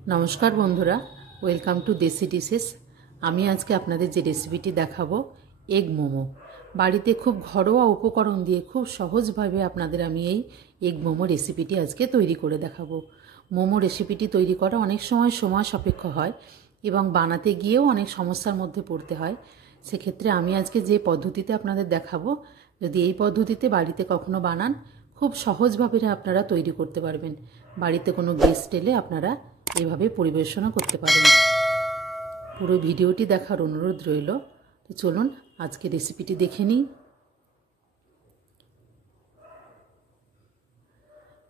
नमस्कार बंधुरा welcome to देसी डिशेस। आमी आज के आपनादेर जे रेसिपिटी देखाबो एग मोमो। बाड़ीते खूब घरोया उपकरण दिए खूब सहज भावे आपनादेर आमी एई एग मोमो रेसिपिटी आज के तैरी करे देखाबो। मोमो रेसिपिटी तैरी करा अनेक समय समय सापेक्ष हय एबं बानाते गिয়েও अनेक समस्यार मध्य पड़ते हय। से क्षेत्रे आमी आज के जे पद्धतिते आपनादेर देखाबो यदि एई पद्धतिते बाड़ीते कखनो बानान खूब सहज भावे आपनारा तैरी करते पारबेन। बाड़ीते कोनो गेस्ट एले आपनारा एभाবে পরিবেশনা করতে পারেন। পুরো ভিডিওটি দেখার অনুরোধ রইল। তো চলুন আজকে রেসিপিটি দেখে নিই।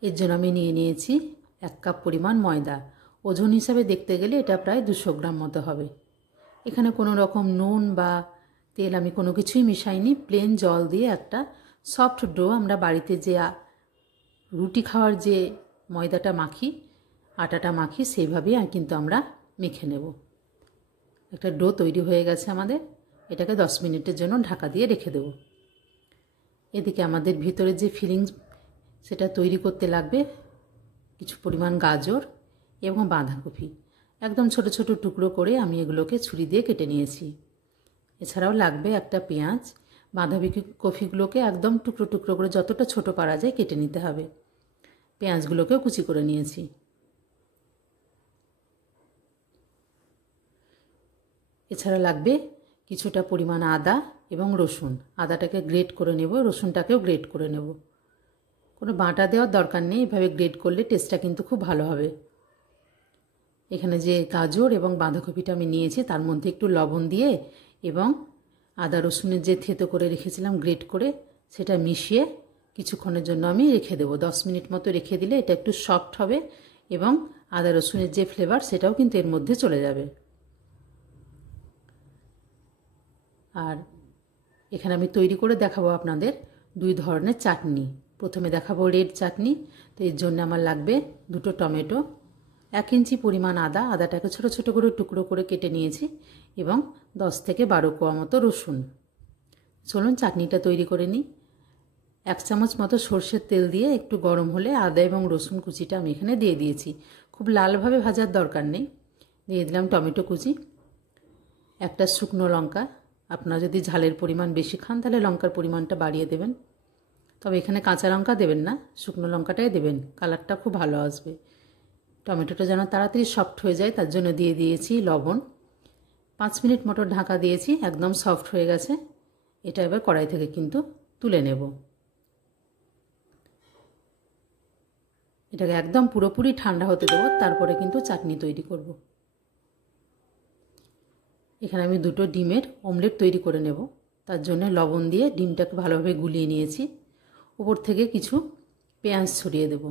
এর জন্য আমি নিয়ে নিয়েছি 1 কাপ পরিমাণ ময়দা। ওজন হিসাবে দেখতে গেলে এটা প্রায় 200 গ্রাম মতো হবে। এখানে কোনো রকম নুন বা তেল আমি কোনো কিছুই মিশাইনি, প্লেন জল দিয়ে একটা সফট ডো আমরা বাড়িতে যে রুটি খাওয়ার যে ময়দাটা মাখি आटाटा माखी से भावे किन्तु आमरा मेखे नेब। एक डो तैरी हो गेछे आमादेर, एटाके 10 मिनिटेर जोन्नो ढाका दिए रेखे देब। एदिके आमादेर भितरे जे फिलिंग्स सेटा तैरी करते लागबे किछु परिमाण गाजर एबं बाँधाकपि एकदम छोटो छोटो टुकरो करे आमि एगुलोके छुरी दिए केटे नियेछि। एछाड़ाओ लागबे एकटा पेঁয়াজ। बाँधाकपिगुलोके एकदम टुकरो टुकरो करे যতটা ছোট পারা যায় केटे निते हबे। पेঁয়াজগুলোকেও কুচি করে নিয়েছি। এছাড়া লাগবে কিছুটা পরিমাণ আদা এবং রসুন। আদাটাকে গ্রেট করে নেব, রসুনটাকেও গ্রেট করে নেব। কোনো বাটা দেওয়ার দরকার নেই, এভাবে গ্রেট করলে টেস্টটা কিন্তু খুব ভালো হবে। এখানে যে গাজর এবং বাঁধাকপিটা আমি নিয়েছি তার মধ্যে একটু লবণ দিয়ে এবং আদা রসুনের যে থেতো করে রেখেছিলাম গ্রেট করে সেটা মিশিয়ে কিছুক্ষণের জন্য আমি রেখে দেব। 10 মিনিট মতো রেখে দিলে এটা একটু সফট হবে এবং আদা রসুনের যে ফ্লেভার সেটাও কিন্তু এর মধ্যে চলে যাবে। আর এখানে আমি তৈরি করে দেখাবো আপনাদের দুই ধরনের চাটনি। প্রথমে দেখাবো রেড চাটনি। তো এর জন্য আমার লাগবে দুটো টমেটো, 1 ইঞ্চি পরিমাণ আদা, আদাটাকে ছোট ছোট করে টুকরো করে কেটে নিয়েছি এবং 10 থেকে 12 কোয়া মতো রসুন। চলুন চাটনিটা তৈরি করে নিই। 1 চামচ মতো সরষের তেল দিয়ে একটু গরম হলে আদা এবং রসুন কুচিটা আমি এখানে দিয়ে দিয়েছি। খুব লালভাবে ভাজার দরকার নেই। দিয়ে দিলাম টমেটো কুচি, একটা শুকনো লঙ্কা। আপনারা যদি ঝালের পরিমাণ বেশি খান তাহলে লঙ্কার পরিমাণটা বাড়িয়ে দেবেন, তবে এখানে কাঁচা লঙ্কা দেবেন না, শুকনো লঙ্কাটাই দেবেন, কালারটা খুব ভালো আসবে। টমেটোটা যেন তাড়াতাড়ি সফট হয়ে যায় তার জন্য দিয়ে দিয়েছি লবণ। 5 মিনিট মতো ঢাকা দিয়েছি, একদম সফট হয়ে গেছে। এটা এবার কড়াই থেকে কিন্তু তুলে নেব। এটাকে একদম পুরোপুরি ঠান্ডা হতে দেবো, তারপরে কিন্তু চাটনি তৈরি করব। এখানে আমি দুটো ডিমের অমলেট তৈরি করে নেব। তার জন্য লবণ দিয়ে ডিমটাকে ভালোভাবে গুলিয়ে নিয়েছি। উপর থেকে কিছু পেঁয়াজ ছড়িয়ে দেব।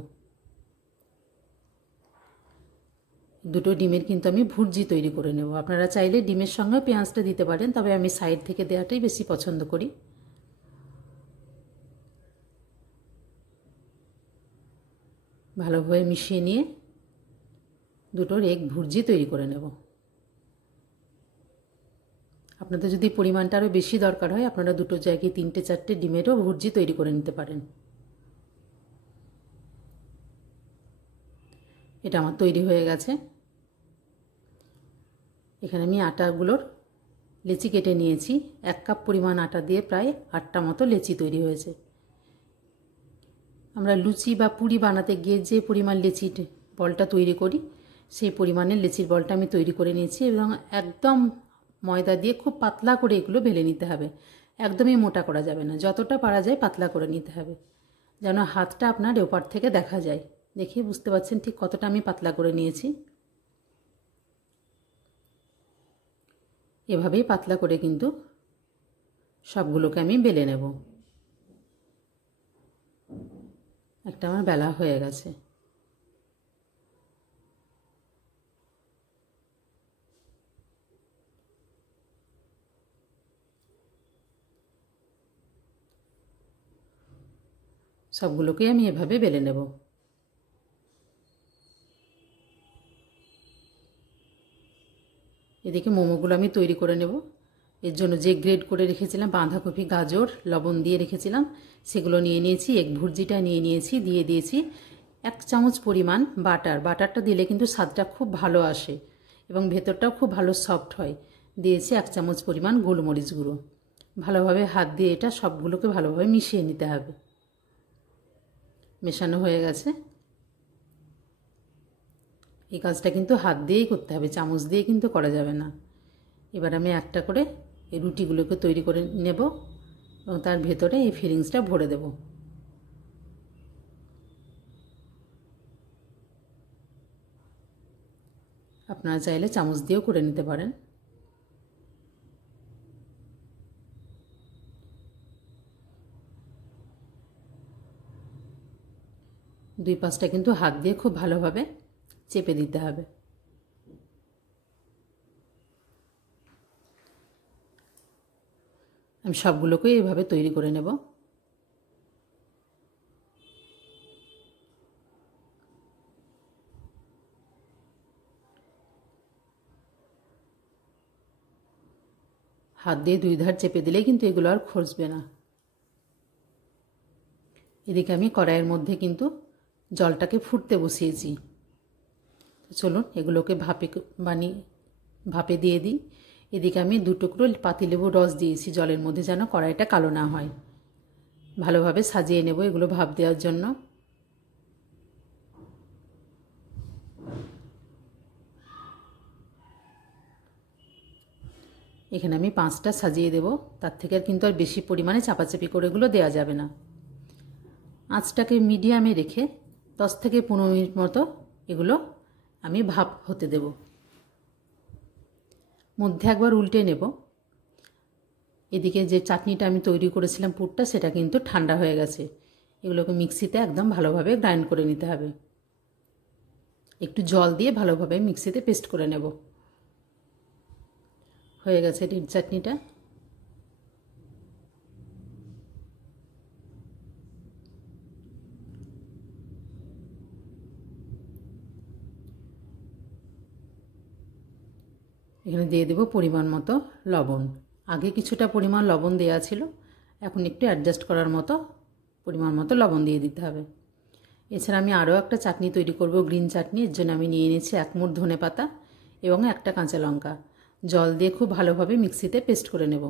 দুটো ডিমের কিন্তু আমি ভুর্জি তৈরি করে নেব। আপনারা চাইলে ডিমের সঙ্গে পেঁয়াজটা দিতে পারেন, তবে আমি সাইড থেকে দেওয়াটাই বেশি পছন্দ করি। ভালোভাবে মিশিয়ে নিয়ে দুটোর এগ ভুর্জি তৈরি করে নেব। আপনাদের যদি পরিমাণটা আরও বেশি দরকার হয় আপনারা দুটো জায়গায় 3-4টে ডিমেরও ভুর্জি তৈরি করে নিতে পারেন। এটা আমার তৈরি হয়ে গেছে। এখানে আমি আটাগুলোর লেচি কেটে নিয়েছি। 1 কাপ পরিমাণ আটা দিয়ে প্রায় 8টা মতো লেচি তৈরি হয়েছে। আমরা লুচি বা পুরি বানাতে গিয়ে যে পরিমাণ লেচির বলটা তৈরি করি সেই পরিমাণের লেচির বলটা আমি তৈরি করে নিয়েছি এবং একদম ময়দা দিয়ে খুব পাতলা করে এগুলো বেলে নিতে হবে। একদমই মোটা করা যাবে না, যতটা পারা যায় পাতলা করে নিতে হবে, যেন হাতটা আপনার ওপার থেকে দেখা যায়। দেখে বুঝতে পারছেন ঠিক কতটা আমি পাতলা করে নিয়েছি। এভাবেই পাতলা করে কিন্তু সবগুলোকে আমি বেলে নেব। একটা আমার বেলা হয়ে গেছে। সবগুলোকে আমি এভাবে বেলে নেব। এদিকে মোমোগুলো আমি তৈরি করে নেব। এর জন্য যে গ্রেড করে রেখেছিলাম বাঁধাকপি, গাজর লবণ দিয়ে রেখেছিলাম সেগুলো নিয়ে নিয়েছি। এগ ভুর্জিটা নিয়ে নিয়েছি, দিয়ে দিয়েছি 1 চামচ পরিমাণ বাটারটা দিলে কিন্তু স্বাদটা খুব ভালো আসে এবং ভেতরটাও খুব ভালো সফট হয়। দিয়েছি 1 চামচ পরিমাণ গোলমরিচ গুঁড়ো। ভালোভাবে হাত দিয়ে এটা সবগুলোকে ভালোভাবে মিশিয়ে নিতে হবে। মেশানো হয়ে গেছে। এই কাজটা কিন্তু হাত দিয়েই করতে হবে, চামচ দিয়ে কিন্তু করা যাবে না। এবার আমি একটা করে এই রুটিগুলোকে তৈরি করে নেব এবং তার ভেতরে এই ফিলিংসটা ভরে দেব। আপনারা চাইলে চামচ দিয়েও করে নিতে পারেন। দুই পাশটা কিন্তু হাত দিয়ে খুব ভালোভাবে চেপে দিতে হবে। আমি সবগুলোকেই এইভাবে তৈরি করে নেব। হাত দিয়ে দুই ধার চেপে দিলেই কিন্তু এগুলো আর খসবে না। এদিকে আমি কড়াইয়ের মধ্যে কিন্তু জলটাকে ফুটতে বসিয়েছি। চলুন এগুলোকে ভাপে দিয়ে দিই। এদিকে আমি 2 টুকরো পাতিলেবুর রস দিয়েছি জলের মধ্যে, যেন কড়াইটা কালো না হয়। ভালোভাবে সাজিয়ে নেব এগুলো ভাপ দেওয়ার জন্য। এখানে আমি 5টা সাজিয়ে দেব, তার থেকে আর কিন্তু আর বেশি পরিমাণে চাপাচাপি করে এগুলো দেওয়া যাবে না। আঁচটাকে মিডিয়ামে রেখে 10 থেকে 15 মিনিট মতো এগুলো আমি ভাপ হতে দেব। মধ্যে একবার উল্টে নেব। এদিকে যে চাটনিটা আমি তৈরি করেছিলাম পুরটা, সেটা কিন্তু ঠান্ডা হয়ে গেছে। এগুলোকে মিক্সিতে একদম ভালোভাবে গ্রাইন্ড করে নিতে হবে। একটু জল দিয়ে ভালোভাবে মিক্সিতে পেস্ট করে নেব। হয়ে গেছে রেড চাটনিটা। এখানে দিয়ে দেব পরিমাণ মতো লবণ। আগে কিছুটা পরিমাণ লবণ দেওয়া ছিল, এখন একটু অ্যাডজাস্ট করার মতো পরিমাণ মতো লবণ দিয়ে দিতে হবে। এছাড়া আমি আরও একটা চাটনি তৈরি করব, গ্রিন চাটনি। এর জন্য আমি নিয়ে নিয়েছি 1 মুঠ ধনেপাতা এবং একটা কাঁচা লঙ্কা। জল দিয়ে খুব ভালোভাবে মিক্সিতে পেস্ট করে নেব।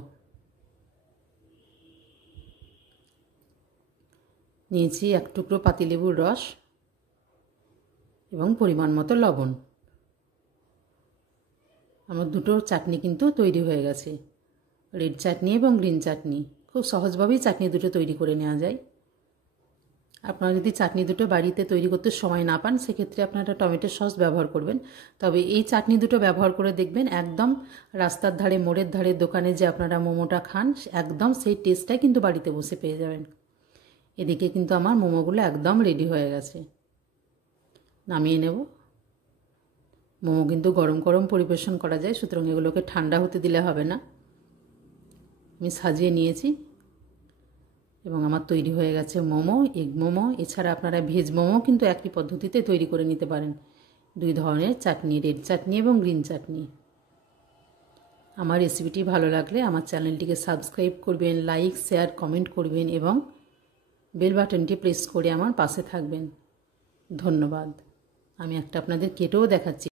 নিয়েছি 1 টুকরো পাতিলেবুর রস এবং পরিমাণ মতো লবণ। আমার দুটো চাটনি কিন্তু তৈরি হয়ে গেছে, রেড চাটনি এবং গ্রিন চাটনি। খুব সহজভাবেই চাটনি দুটো তৈরি করে নেওয়া যায়। আপনারা যদি চাটনি দুটো বাড়িতে তৈরি করতে সময় না পান, সেক্ষেত্রে আপনারা টমেটো সস ব্যবহার করবেন। তবে এই চাটনি দুটো ব্যবহার করে দেখবেন, একদম রাস্তার ধারে, মোড়ের ধারে দোকানে যে আপনারা মোমোটা খান, একদম সেই টেস্টটাই কিন্তু বাড়িতে বসে পেয়ে যাবেন। এদিকে কিন্তু আমার মোমোগুলো একদম রেডি হয়ে গেছে। নামিয়ে নেব। মোমো কিন্তু গরম গরম পরিবেশন করা যায়, সুতরাং এগুলোকে ঠান্ডা হতে দিলে হবে না। আমি সাজিয়ে নিয়েছি এবং আমার তৈরি হয়ে গেছে মোমো, এগ মোমো। এছাড়া আপনারা ভেজ মোমো কিন্তু একই পদ্ধতিতে তৈরি করে নিতে পারেন। 2 ধরনের চাটনি, রেড চাটনি এবং গ্রিন চাটনি। আমার রেসিপিটি ভালো লাগলে আমার চ্যানেলটিকে সাবস্ক্রাইব করবেন, লাইক, শেয়ার, কমেন্ট করবেন এবং বেল বাটনটি প্রেস করে আমার পাশে থাকবেন। ধন্যবাদ। আমি একটা আপনাদের কেটেও দেখাচ্ছি।